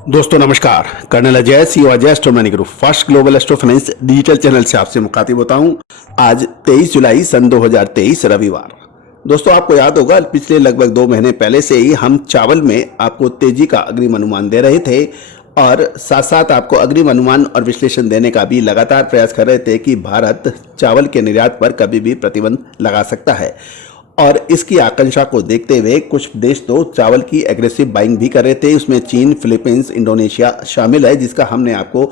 दोस्तों नमस्कार। Colonel Ajay C Ajay Astromoney group first global astro finance digital channel से आपसे मुखातिब होता हूं। आज 23 जुलाई सन 2023 रविवार। दोस्तों आपको याद होगा पिछले लगभग 2 महीने पहले से ही हम चावल में आपको तेजी का अग्रिम अनुमान दे रहे थे और साथ साथ आपको अग्रिम अनुमान और विश्लेषण देने का भी लगातार प्रयास कर रहे थे कि भारत चावल के निर्यात पर कभी भी प्रतिबंध लगा सकता है। और इसकी आकांक्षा को देखते हुए कुछ देश तो चावल की एग्रेसिव बाइंग भी कर रहे थे। उसमें चीन, फिलीपींस, इंडोनेशिया शामिल है, जिसका हमने आपको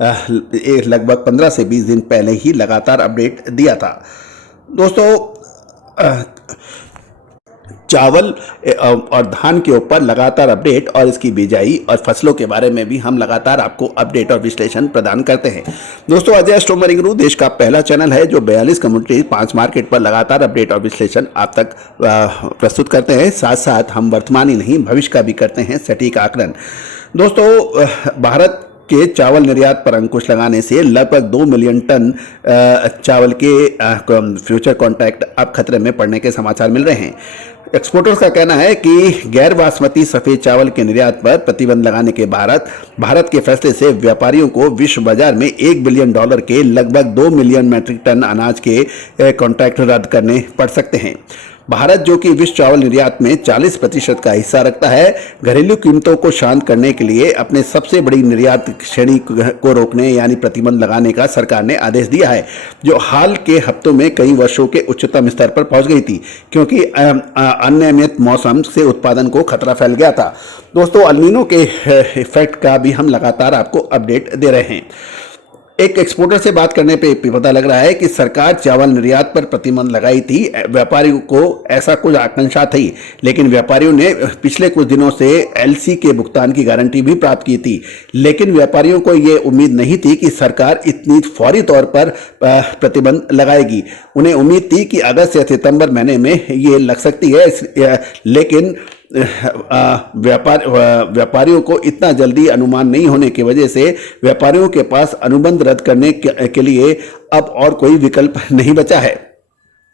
लगभग 15 से 20 दिन पहले ही लगातार अपडेट दिया था। दोस्तों चावल और धान के ऊपर लगातार अपडेट और इसकी बिजाई और फसलों के बारे में भी हम लगातार आपको अपडेट और विश्लेषण प्रदान करते हैं। दोस्तों अजय एस्ट्रोमैनी ग्रुप देश का पहला चैनल है जो 42 कम्युनिटी 5 मार्केट पर लगातार अपडेट और विश्लेषण आप तक प्रस्तुत करते हैं। साथ साथ हम वर्तमान ही नहीं भविष्य का भी करते हैं सटीक आकलन। दोस्तों भारत के चावल निर्यात पर अंकुश लगाने से लगभग 2 मिलियन टन चावल के फ्यूचर कॉन्ट्रैक्ट अब खतरे में पड़ने के समाचार मिल रहे हैं। एक्सपोर्टर्स का कहना है कि गैर बासमती सफेद चावल के निर्यात पर प्रतिबंध लगाने के भारत के फैसले से व्यापारियों को विश्व बाजार में $1 बिलियन के लगभग 2 मिलियन मैट्रिक टन अनाज के कॉन्ट्रैक्ट रद्द करने पड़ सकते हैं। भारत जो कि विश्व चावल निर्यात में 40% का हिस्सा रखता है, घरेलू कीमतों को शांत करने के लिए अपने सबसे बड़ी निर्यात श्रेणी को रोकने यानी प्रतिबंध लगाने का सरकार ने आदेश दिया है, जो हाल के हफ्तों में कई वर्षों के उच्चतम स्तर पर पहुंच गई थी क्योंकि अनियमित मौसम से उत्पादन को खतरा फैल गया था। दोस्तों एल नीनो के इफेक्ट का भी हम लगातार आपको अपडेट दे रहे हैं। एक एक्सपोर्टर से बात करने पे पता लग रहा है कि सरकार चावल निर्यात पर प्रतिबंध लगाई थी। व्यापारियों को ऐसा कुछ आकांक्षा थी, लेकिन व्यापारियों ने पिछले कुछ दिनों से एलसी के भुगतान की गारंटी भी प्राप्त की थी। लेकिन व्यापारियों को ये उम्मीद नहीं थी कि सरकार इतनी फौरी तौर पर प्रतिबंध लगाएगी। उन्हें उम्मीद थी कि अगस्त या सितंबर महीने में ये लग सकती है, लेकिन व्यापारियों को इतना जल्दी अनुमान नहीं होने की वजह से व्यापारियों के पास अनुबंध रद्द करने के लिए अब और कोई विकल्प नहीं बचा है।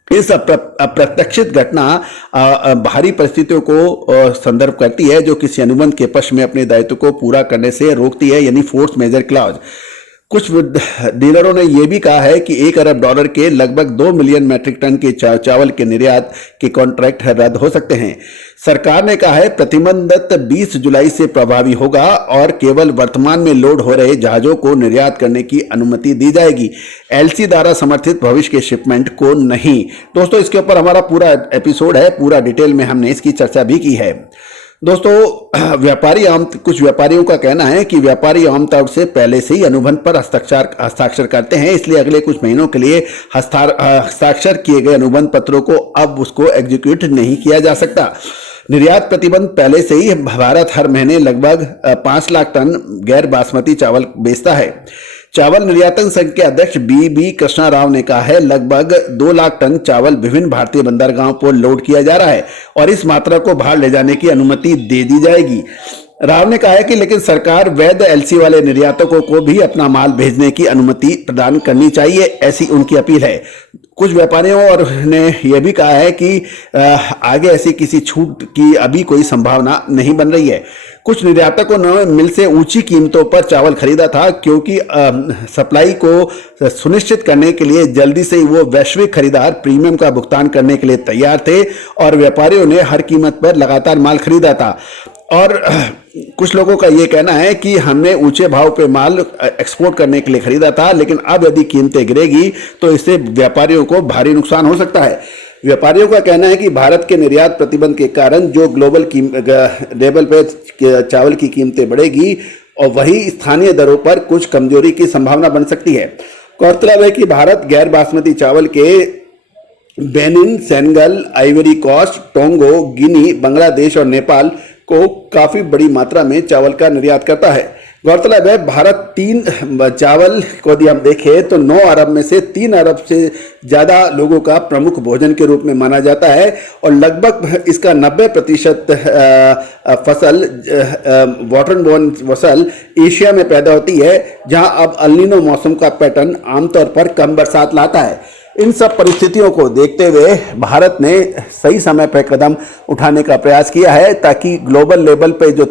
इस अप्रत्याशित घटना बाहरी परिस्थितियों को संदर्भ करती है जो किसी अनुबंध के पक्ष में अपने दायित्व को पूरा करने से रोकती है, यानी फोर्स मेजर क्लॉज। कुछ डीलरों ने यह भी कहा है कि $1 अरब के लगभग 2 मिलियन मैट्रिक टन के चावल के निर्यात के कॉन्ट्रैक्ट रद्द हो सकते हैं। सरकार ने कहा है प्रतिबंध 20 जुलाई से प्रभावी होगा और केवल वर्तमान में लोड हो रहे जहाजों को निर्यात करने की अनुमति दी जाएगी, एलसी द्वारा समर्थित भविष्य के शिपमेंट को नहीं। दोस्तों इसके ऊपर हमारा पूरा एपिसोड है, पूरा डिटेल में हमने इसकी चर्चा भी की है। दोस्तों कुछ व्यापारियों का कहना है कि व्यापारी आमतौर से पहले से ही अनुबंध पर हस्ताक्षर करते हैं, इसलिए अगले कुछ महीनों के लिए हस्ताक्षर किए गए अनुबंध पत्रों को अब उसको एग्जीक्यूट नहीं किया जा सकता। निर्यात प्रतिबंध पहले से ही भारत हर महीने लगभग 5 लाख टन गैर बासमती चावल बेचता है। चावल निर्यातन संघ के अध्यक्ष बी कृष्णा राव ने कहा है लगभग 2 लाख टन चावल विभिन्न भारतीय बंदरगाहों पर लोड किया जा रहा है और इस मात्रा को बाहर ले जाने की अनुमति दे दी जाएगी। राव ने कहा है कि लेकिन सरकार वैध एलसी वाले निर्यातकों को भी अपना माल भेजने की अनुमति प्रदान करनी चाहिए, ऐसी उनकी अपील है। कुछ व्यापारियों और ने यह भी कहा है कि आगे ऐसी किसी छूट की अभी कोई संभावना नहीं बन रही है। कुछ निर्यातकों ने मिल से ऊंची कीमतों पर चावल खरीदा था क्योंकि सप्लाई को सुनिश्चित करने के लिए जल्दी से वो वैश्विक खरीदार प्रीमियम का भुगतान करने के लिए तैयार थे और व्यापारियों ने हर कीमत पर लगातार माल खरीदा था। और कुछ लोगों का ये कहना है कि हमने ऊंचे भाव पे माल एक्सपोर्ट करने के लिए खरीदा था, लेकिन अब यदि कीमतें गिरेगी तो इससे व्यापारियों को भारी नुकसान हो सकता है। व्यापारियों का कहना है कि भारत के निर्यात प्रतिबंध के कारण जो ग्लोबल लेवल पे चावल की कीमतें बढ़ेगी और वही स्थानीय दरों पर कुछ कमजोरी की संभावना बन सकती है। गौरतलब है कि भारत गैर बासमती चावल के बेनिन, सेनेगल, आइवरी कोस्ट, टोंगो, गिनी, बांग्लादेश और नेपाल को काफी बड़ी मात्रा में चावल का निर्यात करता है। गौरतलब है भारत चावल को यदि हम देखें तो 9 अरब में से 3 अरब से ज़्यादा लोगों का प्रमुख भोजन के रूप में माना जाता है और लगभग इसका 90% फसल वाटर बोर्न फसल एशिया में पैदा होती है, जहां अब एल नीनो मौसम का पैटर्न आमतौर पर कम बरसात लाता है। इन सब परिस्थितियों को देखते हुए भारत ने सही समय पर कदम उठाने का प्रयास किया है ताकि ग्लोबल लेवल पे जो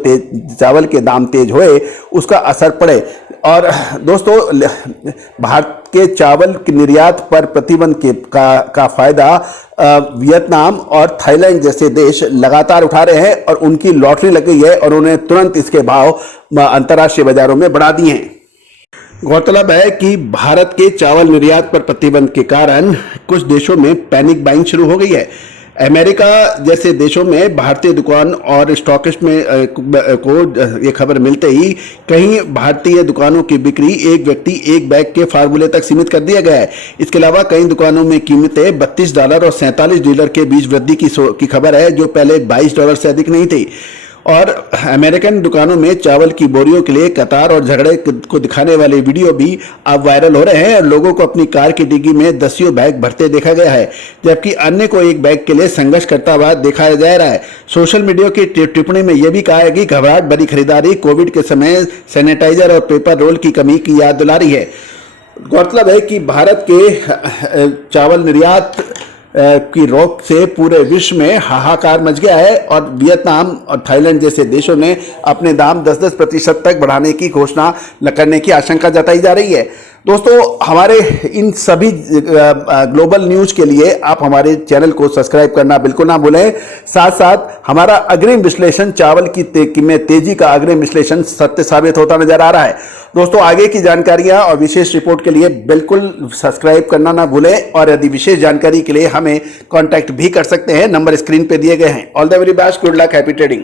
चावल के दाम तेज होए उसका असर पड़े। और दोस्तों, भारत के चावल के निर्यात पर प्रतिबंध का फायदा वियतनाम और थाईलैंड जैसे देश लगातार उठा रहे हैं और उनकी लॉटरी लग गई है और उन्हें तुरंत इसके भाव अंतर्राष्ट्रीय बाजारों में बढ़ा दिए हैं। गौरतलब है कि भारत के चावल निर्यात पर प्रतिबंध के कारण कुछ देशों में पैनिक बाइंग शुरू हो गई है। अमेरिका जैसे देशों में भारतीय दुकान और स्टॉकिस्ट में को ये खबर मिलते ही कहीं भारतीय दुकानों की बिक्री एक व्यक्ति एक बैग के फार्मूले तक सीमित कर दिया गया है। इसके अलावा कई दुकानों में कीमतें $32 और $47 के बीच वृद्धि की खबर है, जो पहले $22 से अधिक नहीं थी। और अमेरिकन दुकानों में चावल की बोरियों के लिए कतार और झगड़े को दिखाने वाले वीडियो भी अब वायरल हो रहे हैं और लोगों को अपनी कार की डिग्गी में दसियों बैग भरते देखा गया है, जबकि अन्य को एक बैग के लिए संघर्ष करता हुआ देखा जा रहा है। सोशल मीडिया की टिप्पणी में यह भी कहा है कि घबराहट भरी खरीदारी कोविड के समय सैनिटाइजर और पेपर रोल की कमी की याद दिला रही है। गौरतलब है कि भारत के चावल निर्यात की रोक से पूरे विश्व में हाहाकार मच गया है और वियतनाम और थाईलैंड जैसे देशों ने अपने दाम 10-10% तक बढ़ाने की घोषणा करने की आशंका जताई जा रही है। दोस्तों, हमारे इन सभी ग्लोबल न्यूज के लिए आप हमारे चैनल को सब्सक्राइब करना बिल्कुल ना भूलें। साथ साथ हमारा अग्रिम विश्लेषण चावल की में तेजी का अग्रिम विश्लेषण सत्य साबित होता नजर आ रहा है। दोस्तों, आगे की जानकारियां और विशेष रिपोर्ट के लिए बिल्कुल सब्सक्राइब करना ना भूलें और यदि विशेष जानकारी के लिए हमें कांटेक्ट भी कर सकते हैं। नंबर स्क्रीन पे दिए गए हैं। All the very best, good luck, happy trading.